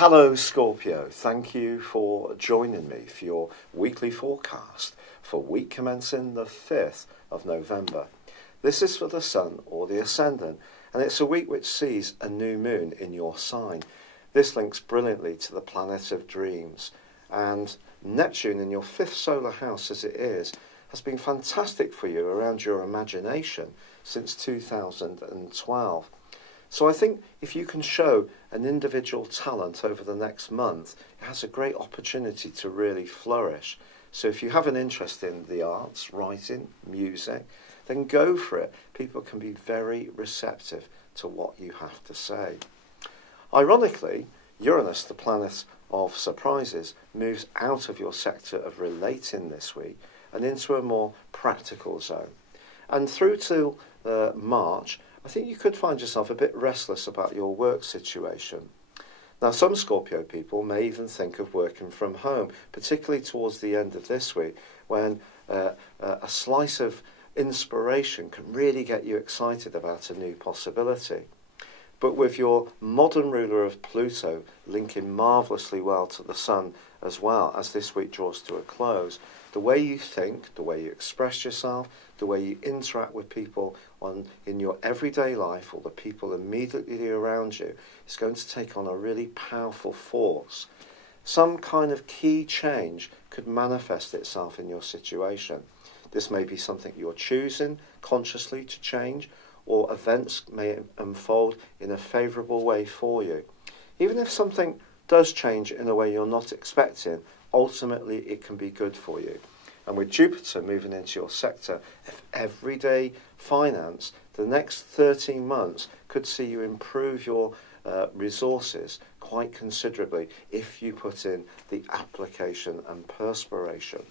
Hello Scorpio, thank you for joining me for your weekly forecast for week commencing the 5th of November. This is for the Sun or the Ascendant, and it's a week which sees a new moon in your sign. This links brilliantly to the planet of dreams, and Neptune in your 5th solar house as it is has been fantastic for you around your imagination since 2012. So I think if you can show an individual talent over the next month, it has a great opportunity to really flourish. So if you have an interest in the arts, writing, music, then go for it. People can be very receptive to what you have to say. Ironically, Uranus, the planet of surprises, moves out of your sector of relating this week and into a more practical zone. And through till March, I think you could find yourself a bit restless about your work situation. Now, some Scorpio people may even think of working from home, particularly towards the end of this week, when a slice of inspiration can really get you excited about a new possibility. But with your modern ruler of Pluto linking marvellously well to the Sun as well as this week draws to a close, the way you think, the way you express yourself, the way you interact with people in your everyday life or the people immediately around you is going to take on a really powerful force. Some kind of key change could manifest itself in your situation. This may be something you're choosing consciously to change, or events may unfold in a favourable way for you. Even if something does change in a way you're not expecting, ultimately it can be good for you. And with Jupiter moving into your sector of everyday finance, the next 13 months could see you improve your resources quite considerably if you put in the application and perspiration.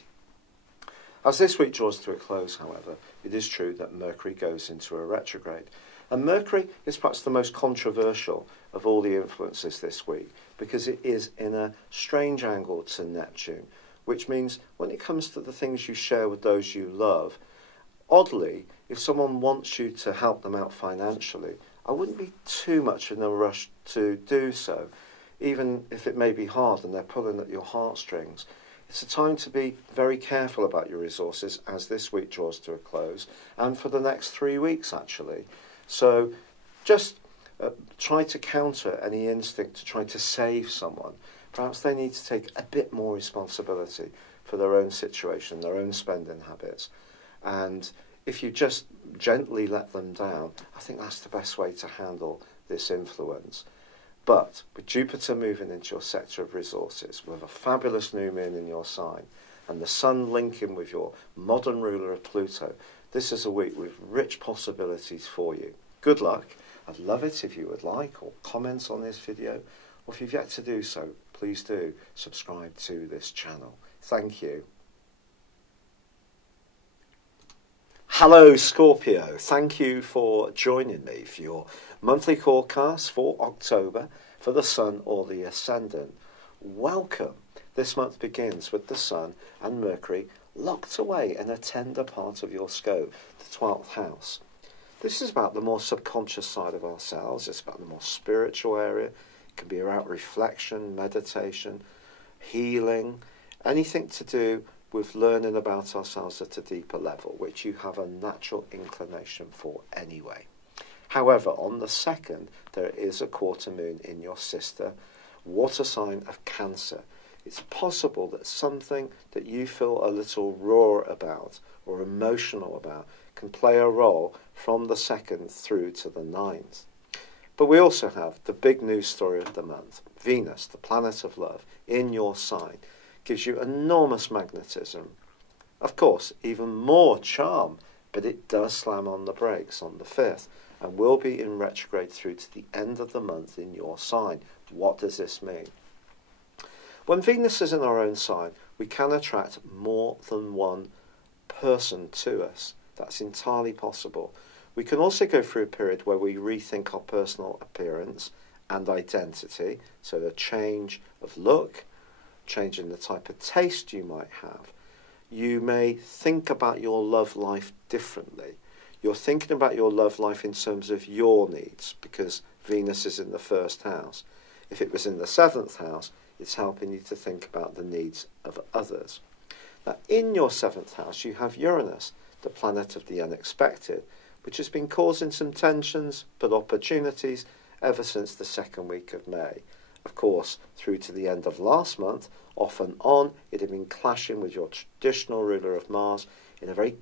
As this week draws to a close, however, it is true that Mercury goes into a retrograde. And Mercury is perhaps the most controversial of all the influences this week because it is in a strange angle to Neptune, which means when it comes to the things you share with those you love, oddly, if someone wants you to help them out financially, I wouldn't be too much in a rush to do so, even if it may be hard and they're pulling at your heartstrings. It's a time to be very careful about your resources as this week draws to a close, and for the next 3 weeks actually. So just try to counter any instinct to try to save someone. Perhaps they need to take a bit more responsibility for their own situation, their own spending habits. And if you just gently let them down, I think that's the best way to handle this influence. But with Jupiter moving into your sector of resources, with a fabulous new moon in your sign, and the Sun linking with your modern ruler of Pluto, this is a week with rich possibilities for you. Good luck. I'd love it if you would like or comment on this video, or if you've yet to do so, please do subscribe to this channel. Thank you. Hello Scorpio, thank you for joining me for your monthly forecast for October for the Sun or the Ascendant. Welcome. This month begins with the Sun and Mercury locked away in a tender part of your scope, the 12th house. This is about the more subconscious side of ourselves, it's about the more spiritual area. It can be about reflection, meditation, healing, anything to do with learning about ourselves at a deeper level, which you have a natural inclination for anyway. However, on the 2nd, there is a quarter moon in your sister water sign of Cancer. It's possible that something that you feel a little raw about or emotional about can play a role from the 2nd through to the 9th. But we also have the big news story of the month. Venus, the planet of love, in your sign, gives you enormous magnetism. Of course, even more charm, but it does slam on the brakes on the 5th and will be in retrograde through to the end of the month in your sign. What does this mean? When Venus is in our own sign, we can attract more than one person to us. That's entirely possible. We can also go through a period where we rethink our personal appearance and identity, so the change of look, change in the type of taste you might have. You may think about your love life differently. You're thinking about your love life in terms of your needs because Venus is in the 1st house. If it was in the 7th house, it's helping you to think about the needs of others. Now, in your 7th house, you have Uranus, the planet of the unexpected, which has been causing some tensions but opportunities ever since the 2nd week of May. Of course, through to the end of last month, off and on, it had been clashing with your traditional ruler of Mars in a very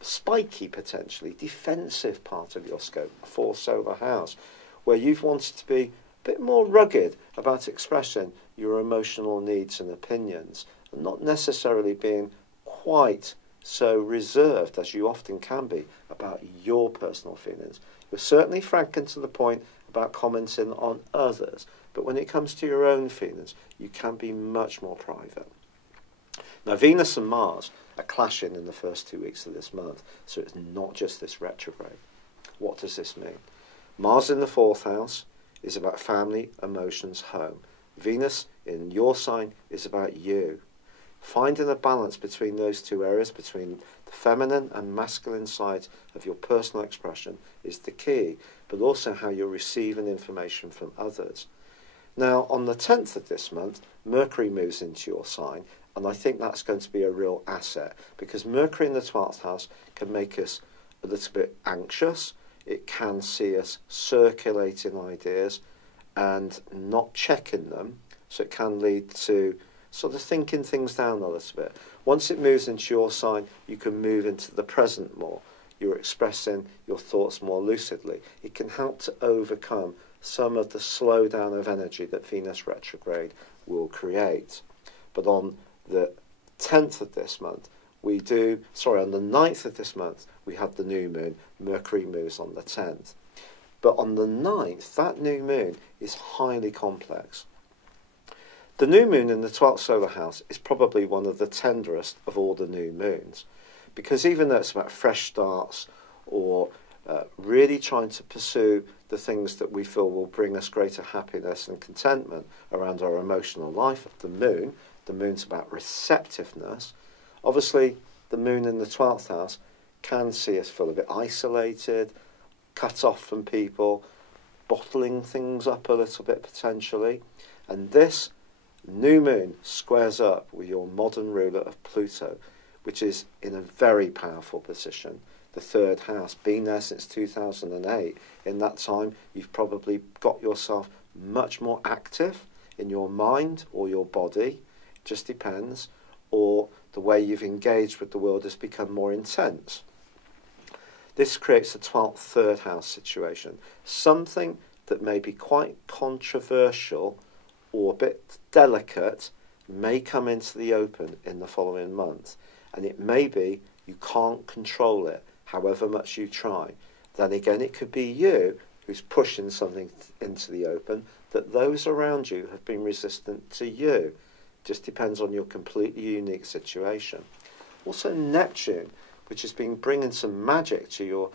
spiky, potentially defensive part of your scope, a 4th solar house, where you've wanted to be a bit more rugged about expressing your emotional needs and opinions, and not necessarily being quite so reserved as you often can be about your personal feelings. You're certainly frank and to the point about commenting on others, but when it comes to your own feelings, you can be much more private. Now, Venus and Mars are clashing in the first 2 weeks of this month, so it's not just this retrograde. What does this mean? Mars in the 4th house is about family, emotions, home. Venus in your sign is about you. Finding a balance between those two areas, between the feminine and masculine sides of your personal expression, is the key, but also how you're receiving information from others. Now, on the 10th of this month, Mercury moves into your sign, and I think that's going to be a real asset, because Mercury in the 12th house can make us a little bit anxious. It can see us circulating ideas and not checking them, so it can lead to sort of thinking things down a little bit. Once it moves into your sign, you can move into the present more. You're expressing your thoughts more lucidly. It can help to overcome some of the slowdown of energy that Venus retrograde will create. But on the 10th of this month, on the 9th of this month, we have the new moon. Mercury moves on the 10th. But on the 9th, that new moon is highly complex. The new moon in the 12th solar house is probably one of the tenderest of all the new moons, because even though it's about fresh starts or really trying to pursue the things that we feel will bring us greater happiness and contentment around our emotional life, the moon's about receptiveness. Obviously, the moon in the 12th house can see us feel a bit isolated, cut off from people, bottling things up a little bit potentially. And this new moon squares up with your modern ruler of Pluto, which is in a very powerful position. The 3rd house, been there since 2008. In that time, you've probably got yourself much more active in your mind or your body, just depends, or the way you've engaged with the world has become more intense. This creates a 12th 3rd house situation, something that may be quite controversial or a bit delicate may come into the open in the following month, and it may be you can't control it however much you try. Then again, it could be you who's pushing something into the open that those around you have been resistant to you. Just depends on your completely unique situation. Also Neptune, which has been bringing some magic to your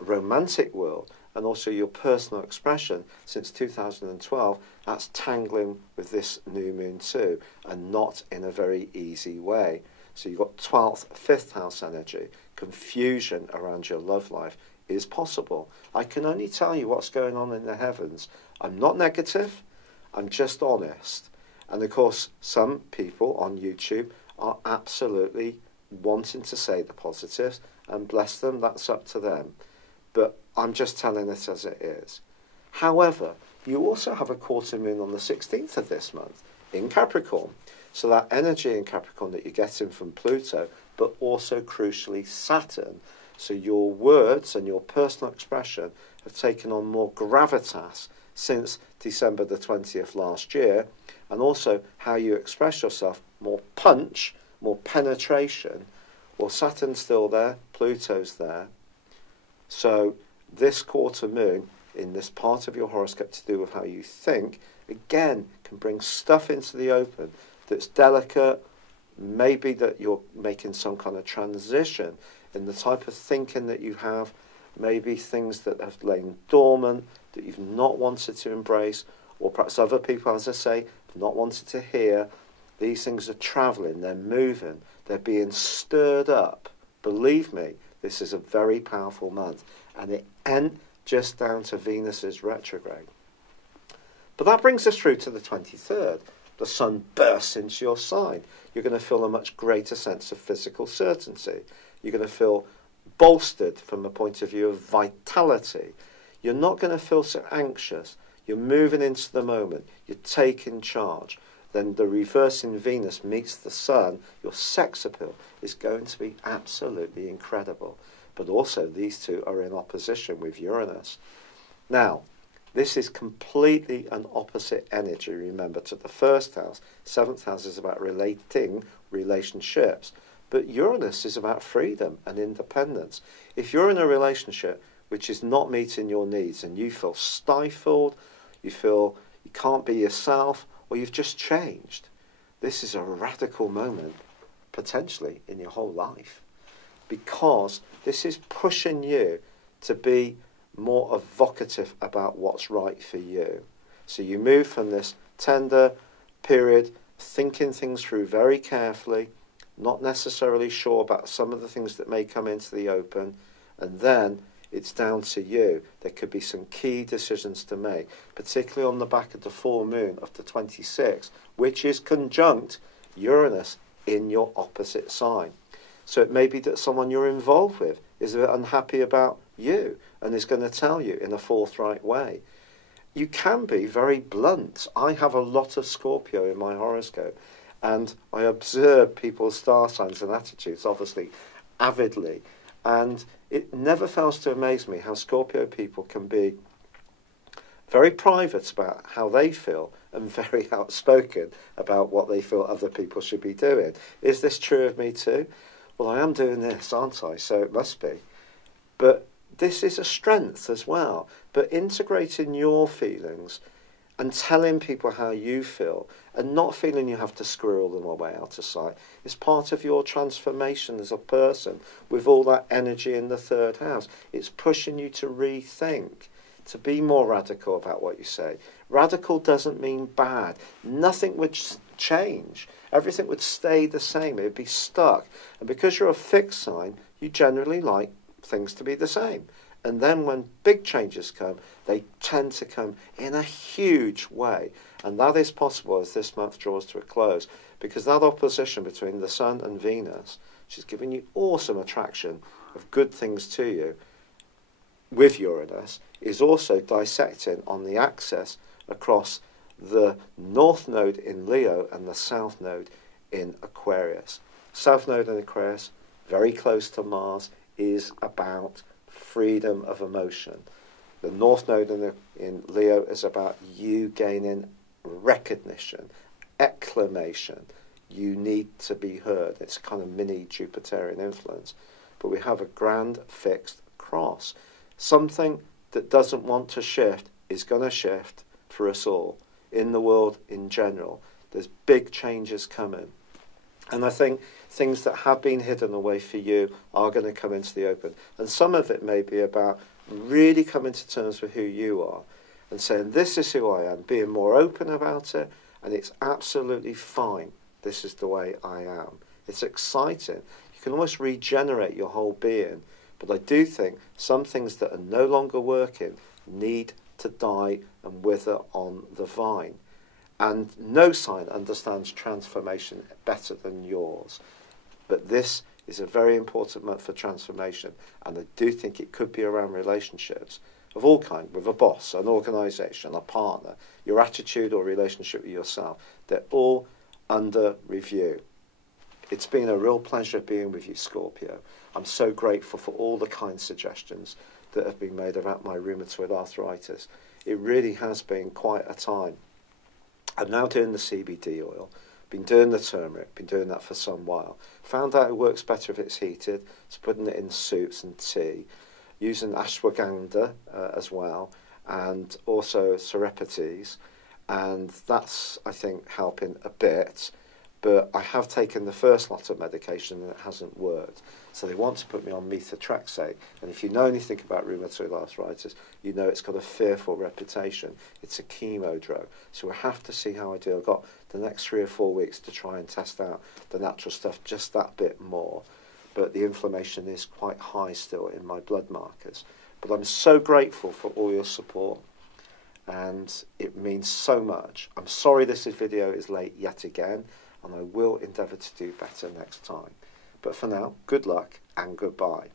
romantic world and also your personal expression since 2012, that's tangling with this new moon too, and not in a very easy way. So you've got 12th, 5th house energy. Confusion around your love life is possible. I can only tell you what's going on in the heavens. I'm not negative, I'm just honest. And of course, some people on YouTube are absolutely wanting to say the positives, and bless them, that's up to them. But I'm just telling it as it is. However, you also have a quarter moon on the 16th of this month in Capricorn. So that energy in Capricorn that you're getting from Pluto, but also crucially Saturn. So your words and your personal expression have taken on more gravitas since December the 20th last year, and also how you express yourself, more punch, more penetration. Well, Saturn's still there, Pluto's there. So this quarter moon in this part of your horoscope to do with how you think, again, can bring stuff into the open that's delicate. Maybe that you're making some kind of transition in the type of thinking that you have, maybe things that have lain dormant, that you've not wanted to embrace, or perhaps other people, as I say, have not wanted to hear. These things are travelling, they're moving, they're being stirred up. Believe me, this is a very powerful month, and it ain't just down to Venus's retrograde. But that brings us through to the 23rd. The sun bursts into your sign. You're going to feel a much greater sense of physical certainty. You're going to feel bolstered from a point of view of vitality. You're not going to feel so anxious. You're moving into the moment. You're taking charge. Then the reversing Venus meets the sun. Your sex appeal is going to be absolutely incredible. But also these two are in opposition with Uranus. Now, this is completely an opposite energy, remember, to the first house. Seventh house is about relating relationships. But Uranus is about freedom and independence. If you're in a relationship which is not meeting your needs and you feel stifled, you feel you can't be yourself, or you've just changed, this is a radical moment, potentially, in your whole life. Because this is pushing you to be more evocative about what's right for you. So you move from this tender period, thinking things through very carefully, not necessarily sure about some of the things that may come into the open, and then it's down to you. There could be some key decisions to make, particularly on the back of the full moon of the 26th, which is conjunct Uranus in your opposite sign. So it may be that someone you're involved with is a bit unhappy about you and is going to tell you in a forthright way. You can be very blunt. I have a lot of Scorpio in my horoscope, and I observe people's star signs and attitudes, obviously, avidly. And it never fails to amaze me how Scorpio people can be very private about how they feel and very outspoken about what they feel other people should be doing. Is this true of me too? Well, I am doing this, aren't I? So it must be. But this is a strength as well. But integrating your feelings and telling people how you feel and not feeling you have to squirrel them away out of sight is part of your transformation as a person with all that energy in the third house. It's pushing you to rethink, to be more radical about what you say. Radical doesn't mean bad. Nothing would change. Everything would stay the same. It would be stuck. And because you're a fixed sign, you generally like things to be the same. And then when big changes come, they tend to come in a huge way. And that is possible as this month draws to a close, because that opposition between the Sun and Venus, which is giving you awesome attraction of good things to you, with Uranus, is also dissecting on the axis across the North Node in Leo and the South Node in Aquarius. South Node in Aquarius, very close to Mars, is about freedom of emotion. The North Node in Leo is about you gaining recognition, acclamation. You need to be heard. It's a kind of mini Jupiterian influence. But we have a grand fixed cross. Something that doesn't want to shift is going to shift for us all. In the world in general, there's big changes coming. And I think things that have been hidden away for you are going to come into the open. And some of it may be about really coming to terms with who you are and saying, this is who I am, being more open about it, and it's absolutely fine. This is the way I am. It's exciting. You can almost regenerate your whole being. But I do think some things that are no longer working need to die and wither on the vine. And no sign understands transformation better than yours. But this is a very important month for transformation. And I do think it could be around relationships of all kinds, with a boss, an organisation, a partner, your attitude or relationship with yourself. They're all under review. It's been a real pleasure being with you, Scorpio. I'm so grateful for all the kind suggestions that have been made about my rheumatoid arthritis. It really has been quite a time. I'm now doing the CBD oil, been doing the turmeric, been doing that for some while. Found out it works better if it's heated, so putting it in soups and tea, using ashwagandha as well, and also Serapis, and that's, I think, helping a bit. But I have taken the first lot of medication and it hasn't worked. So they want to put me on methotrexate. And if you know anything about rheumatoid arthritis, you know it's got a fearful reputation. It's a chemo drug. So we have to see how I do. I've got the next 3 or 4 weeks to try and test out the natural stuff just that bit more. But the inflammation is quite high still in my blood markers. But I'm so grateful for all your support. and it means so much. I'm sorry this video is late yet again, and I will endeavour to do better next time. But for now, good luck and goodbye.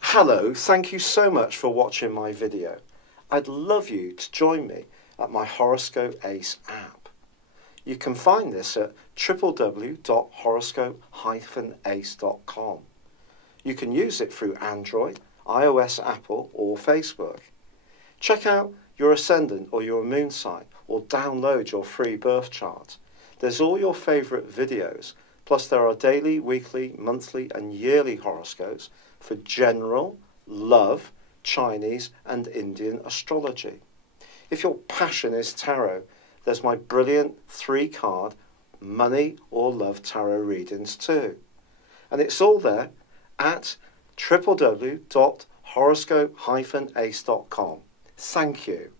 Hello, thank you so much for watching my video. I'd love you to join me at my Horoscope Ace app. You can find this at www.horoscope-ace.com. You can use it through Android, iOS, Apple or Facebook. Check out your ascendant or your moon sign or download your free birth chart. There's all your favourite videos, plus there are daily, weekly, monthly and yearly horoscopes for general, love, Chinese and Indian astrology. If your passion is tarot, there's my brilliant 3-card money or love tarot readings too. And it's all there at www.horoscope-ace.com. Thank you.